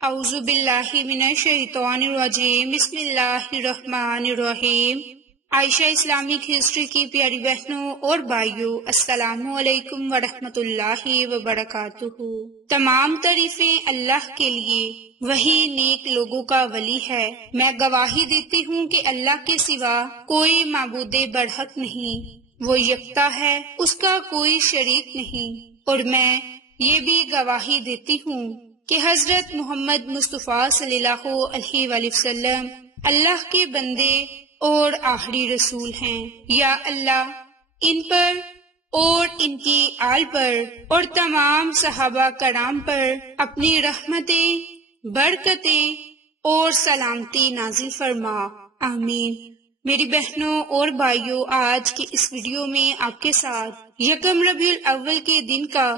اعوذ باللہ من الشیطان الرجیم، بسم اللہ الرحمن الرحیم۔ عائشہ اسلامک ہسٹری کی پیاری بہنوں اور بھائیوں، السلام علیکم ورحمۃ اللہ وبرکاتہ۔ تمام تعریفیں اللہ کے لیے، وہی نیک لوگوں کا ولی ہے۔ میں گواہی دیتی ہوں کہ اللہ کے سوا کوئی معبود برحق نہیں، وہ یکتا ہے، اس کا کوئی شریک نہیں۔ اور میں یہ بھی گواہی دیتی ہوں کہ حضرت محمد مصطفیٰ صلی اللہ علیہ وآلہ وسلم اللہ کے بندے اور آخری رسول ہیں۔ یا اللہ ان پر اور ان کی آل پر اور تمام صحابہ کرام پر اپنی رحمتیں، برکتیں اور سلامتی نازل فرما، آمین۔ میری بہنوں اور بھائیوں، آج کی اس ویڈیو میں آپ کے ساتھ یکم ربیع الاول کے دن کا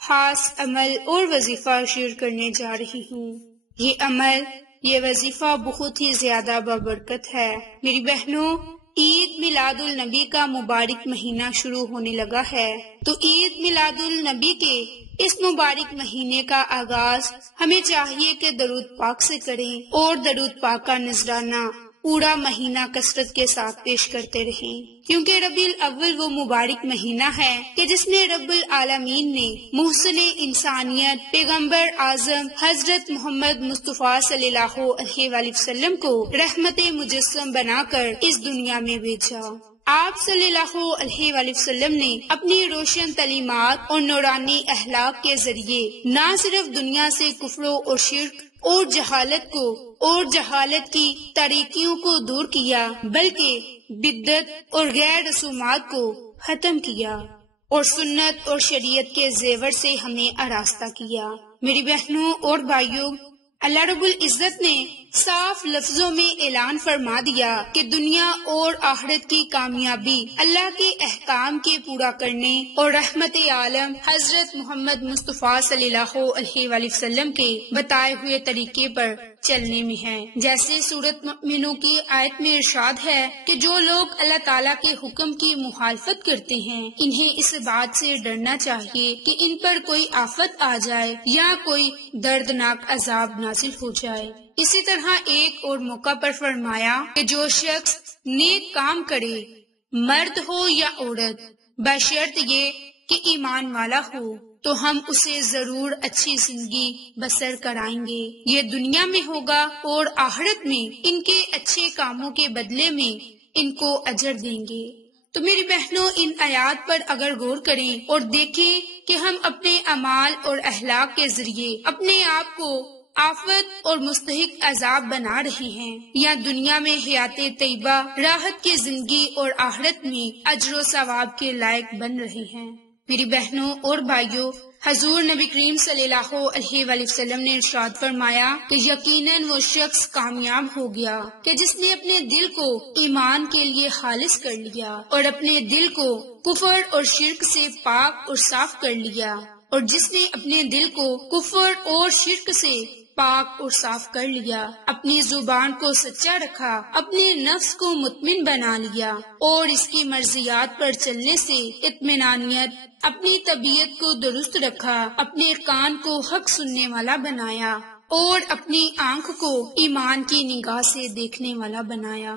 خاص عمل اور وظیفہ شیئر کرنے جا رہی ہوں۔ یہ عمل، یہ وظیفہ بہت ہی زیادہ بابرکت ہے۔ میری بہنوں، عید میلاد النبی کا مبارک مہینہ شروع ہونے لگا ہے، تو عید میلاد النبی کے اس مبارک مہینے کا آغاز ہمیں چاہیے کہ درود پاک سے کریں اور درود پاک کا نذرانہ پورا مہینہ کثرت کے ساتھ پیش کرتے رہیں، کیونکہ ربیع الاول وہ مبارک مہینہ ہے کہ جس میں رب العالمین نے محسن انسانیت پیغمبر اعظم حضرت محمد مصطفیٰ صلی اللہ علیہ وآلہ وسلم کو رحمت مجسم بنا کر اس دنیا میں بھیجا۔ آپ صلی اللہ علیہ وآلہ وسلم نے اپنی روشن تعلیمات اور نورانی اخلاق کے ذریعے نہ صرف دنیا سے کفر اور شرک اور جہالت کی تاریکیوں کو دور کیا، بلکہ بدعت اور غیر رسومات کو ختم کیا اور سنت اور شریعت کے زیور سے ہمیں آراستہ کیا۔ میری بہنوں اور بھائیوں، اللہ رب العزت نے صاف لفظوں میں اعلان فرما دیا کہ دنیا اور آخرت کی کامیابی اللہ کے احکام کے پورا کرنے اور رحمت عالم حضرت محمد مصطفیٰ صلی اللہ علیہ وآلہ وسلم کے بتائے ہوئے طریقے پر چلنے میں ہے۔ جیسے سورۃ مؤمنون کی آیت میں ارشاد ہے کہ جو لوگ اللہ تعالیٰ کے حکم کی مخالفت کرتے ہیں، انہیں اس بات سے ڈرنا چاہیے کہ ان پر کوئی آفت آ جائے یا کوئی دردناک عذاب نازل ہو جائے۔ اسی طرح ایک اور موقع پر فرمایا کہ جو شخص نیک کام کرے، مرد ہو یا عورت، بشرط یہ کہ ایمان والا ہو، تو ہم اسے ضرور اچھی زندگی بسر کرائیں گے۔ یہ دنیا میں ہوگا اور آخرت میں ان کے اچھے کاموں کے بدلے میں ان کو اجر دیں گے۔ تو میری بہنوں، ان آیات پر اگر غور کریں اور دیکھیں کہ ہم اپنے اعمال اور اخلاق کے ذریعے اپنے آپ کو آفت اور مستحق عذاب بنا رہے ہیں، یا دنیا میں حیات طیبہ، راحت کی زندگی اور آخرت میں اجر و ثواب کے لائق بن رہے ہیں۔ میری بہنوں اور بھائیوں، حضور نبی کریم صلی اللہ علیہ وآلہ وسلم نے ارشاد فرمایا کہ یقیناً وہ شخص کامیاب ہو گیا کہ جس نے اپنے دل کو ایمان کے لیے خالص کر لیا اور اپنے دل کو کفر اور شرک سے پاک اور صاف کر لیا، اور جس نے اپنے دل کو کفر اور شرک سے پاک اور صاف کر لیا، اپنی زبان کو سچا رکھا، اپنے نفس کو مطمئن بنا لیا اور اس کی مرضیات پر چلنے سے اطمینانیت، اپنی طبیعت کو درست رکھا، اپنے کان کو حق سننے والا بنایا اور اپنی آنکھ کو ایمان کی نگاہ سے دیکھنے والا بنایا۔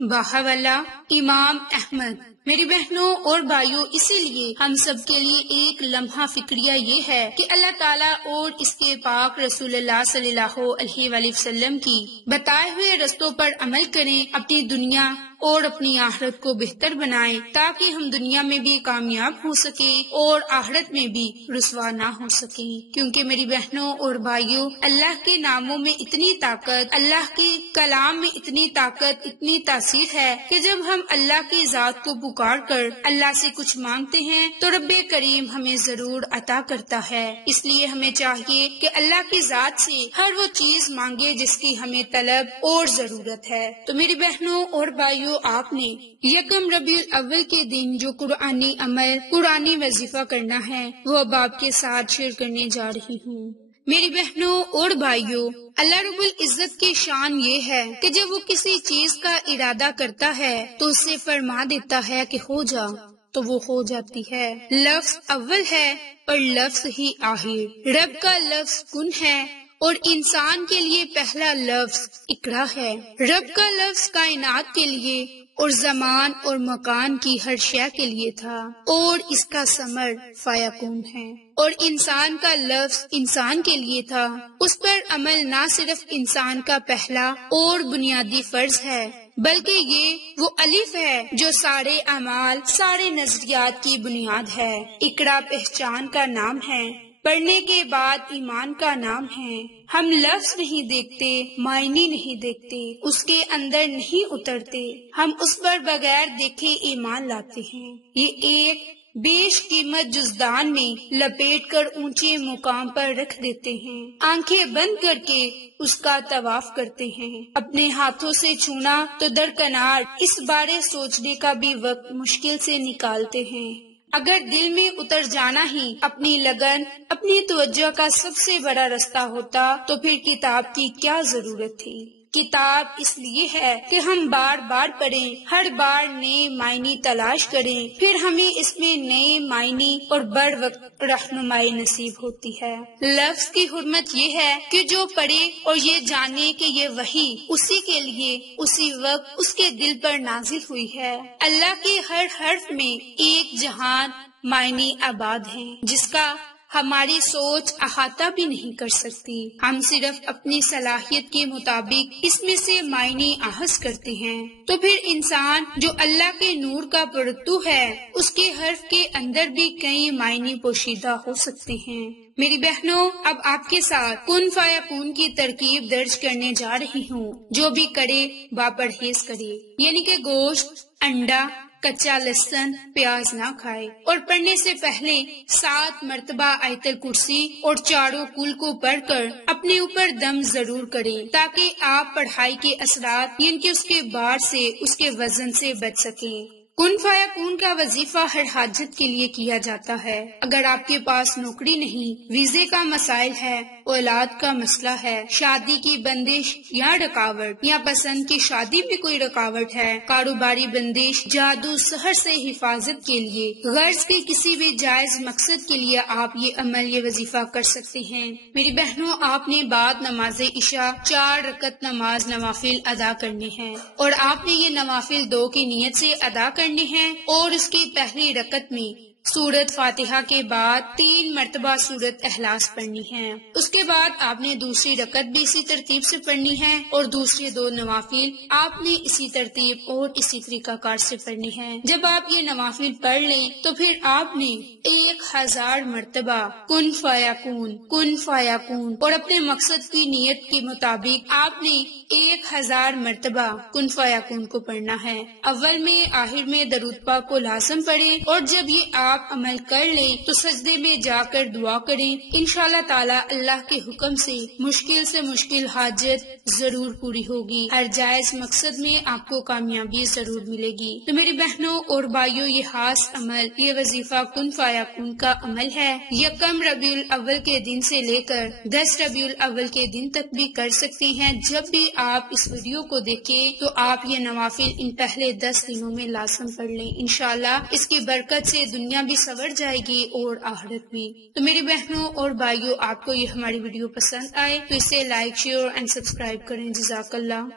باحوالہ امام احمد۔ میری بہنوں اور بھائیوں، اسی لیے ہم سب کے لیے ایک لمحہ فکریہ یہ ہے کہ اللہ تعالیٰ اور اس کے پاک رسول اللہ صلی اللہ علیہ وآلہ وسلم کی بتائے ہوئے رستوں پر عمل کریں، اپنی دنیا اور اپنی آخرت کو بہتر بنائیں، تاکہ ہم دنیا میں بھی کامیاب ہو سکیں اور آخرت میں بھی رسوا نہ ہو سکیں۔ کیونکہ میری بہنوں اور بھائیوں، اللہ کے ناموں میں اتنی طاقت، اللہ کے کلام میں اتنی طاقت، اتنی تاثیر ہے کہ جب ہم اللہ کی ذات کو پکار کر اللہ سے کچھ مانگتے ہیں تو رب کریم ہمیں ضرور عطا کرتا ہے۔ اس لیے ہمیں چاہیے کہ اللہ کی ذات سے ہر وہ چیز مانگے جس کی ہمیں طلب اور ضرورت ہے۔ تو میری بہنوں اور بھائیوں، آپ نے یکم ربیع الاول کے دن جو قرآنی عمل، قرآنی وظیفہ کرنا ہے، وہ اب آپ کے ساتھ شیئر کرنے جا رہی ہوں۔ میری بہنوں اور بھائیوں، اللہ رب العزت کی شان یہ ہے کہ جب وہ کسی چیز کا ارادہ کرتا ہے تو اسے فرما دیتا ہے کہ ہو جا، تو وہ ہو جاتی ہے۔ لفظ اول ہے اور لفظ ہی آخر۔ رب کا لفظ کن ہے اور انسان کے لیے پہلا لفظ اقرا ہے۔ رب کا لفظ کائنات کے لیے اور زمان اور مکان کی ہر شے کے لیے تھا، اور اس کا ثمر فیکون ہے۔ اور انسان کا لفظ انسان کے لیے تھا، اس پر عمل نہ صرف انسان کا پہلا اور بنیادی فرض ہے، بلکہ یہ وہ الف ہے جو سارے اعمال، سارے نظریات کی بنیاد ہے۔ اقرا پہچان کا نام ہے، پڑھنے کے بعد ایمان کا نام ہے۔ ہم لفظ نہیں دیکھتے، معنی نہیں دیکھتے، اس کے اندر نہیں اترتے، ہم اس پر بغیر دیکھے ایمان لاتے ہیں۔ یہ ایک بیش قیمت جزدان میں لپیٹ کر اونچے مقام پر رکھ دیتے ہیں، آنکھیں بند کر کے اس کا طواف کرتے ہیں۔ اپنے ہاتھوں سے چھونا تو درکنار، اس بارے سوچنے کا بھی وقت مشکل سے نکالتے ہیں۔ اگر دل میں اتر جانا ہی اپنی لگن، اپنی توجہ کا سب سے بڑا رستہ ہوتا تو پھر کتاب کی کیا ضرورت تھی؟ کتاب اس لیے ہے کہ ہم بار بار پڑھیں، ہر بار نئے معنی تلاش کریں، پھر ہمیں اس میں نئے معنی اور بر وقت رہنمائی نصیب ہوتی ہے۔ لفظ کی حرمت یہ ہے کہ جو پڑھے اور یہ جانے کہ یہ وحی اسی کے لیے اسی وقت اس کے دل پر نازل ہوئی ہے۔ اللہ کے ہر حرف میں ایک جہان معنی آباد ہیں، جس کا ہماری سوچ احاطہ بھی نہیں کر سکتی۔ ہم صرف اپنی صلاحیت کے مطابق اس میں سے معنی اخذ کرتے ہیں۔ تو پھر انسان جو اللہ کے نور کا پرتو ہے، اس کے حرف کے اندر بھی کئی معنی پوشیدہ ہو سکتے ہیں۔ میری بہنوں، اب آپ کے ساتھ کن فیکون کی ترکیب درج کرنے جا رہی ہوں۔ جو بھی کرے باپرہیز کرے، یعنی کہ گوشت، انڈا، کچا لہسن، پیاز نہ کھائے، اور پڑھنے سے پہلے 7 مرتبہ آیت الکرسی اور چاروں کل کو پڑھ کر اپنے اوپر دم ضرور کریں، تاکہ آپ پڑھائی کے اثرات یعنی کہ اس کے بار سے، اس کے وزن سے بچ سکیں۔ کن فیکون کا وظیفہ ہر حاجت کے لیے کیا جاتا ہے۔ اگر آپ کے پاس نوکری نہیں، ویزے کا مسائل ہے، اولاد کا مسئلہ ہے، شادی کی بندش یا رکاوٹ، یا پسند کی شادی میں کوئی رکاوٹ ہے، کاروباری بندش، جادو سحر سے حفاظت کے لیے، غرض کے کسی بھی جائز مقصد کے لیے آپ یہ عمل، یہ وظیفہ کر سکتے ہیں۔ میری بہنوں، آپ نے بعد نماز عشاء 4 رکعت نماز نوافل ادا کرنے ہیں، اور آپ نے یہ نوافل 2 کی نیت سے ادا کرنے ہیں، اور اس کی پہلی رکعت میں سورت فاتحہ کے بعد 3 مرتبہ سورت اخلاص پڑھنی ہے۔ اس کے بعد آپ نے دوسری رکعت بھی اسی ترتیب سے پڑھنی ہے، اور دوسری 2 نوافل آپ نے اسی ترتیب اور اسی طریقہ کار سے پڑھنی ہے۔ جب آپ یہ نوافل پڑھ لیں تو پھر آپ نے 1000 مرتبہ کن فیکون اور اپنے مقصد کی نیت کے مطابق آپ نے 1000 مرتبہ کن فیکون کو پڑھنا ہے۔ اول میں، آخر میں درود پاک کو لازم پڑھیں، اور جب یہ آپ عمل کر لیں تو سجدے میں جا کر دعا کریں۔ انشاءاللہ تعالی اللہ کے حکم سے مشکل حاجت ضرور پوری ہوگی، ہر جائز مقصد میں آپ کو کامیابی ضرور ملے گی۔ تو میری بہنوں اور بھائیوں، یہ خاص عمل، یہ وظیفہ کن فیکون کا عمل ہے، 1 ربیع الاول کے دن سے لے کر 10 ربیع الاول کے دن تک بھی کر سکتے ہیں۔ جب بھی آپ اس ویڈیو کو دیکھیں تو آپ یہ نوافل ان پہلے 10 دنوں میں لازم پڑھ لیں۔ انشاءاللہ اس کی برکت سے دنیا بھی سنور جائے گی اور آخرت بھی۔ تو میری بہنوں اور بھائیوں، آپ کو یہ ہماری ویڈیو پسند آئے تو اسے لائک، شیئر اینڈ سبسکرائب کریں۔ جزاک اللہ۔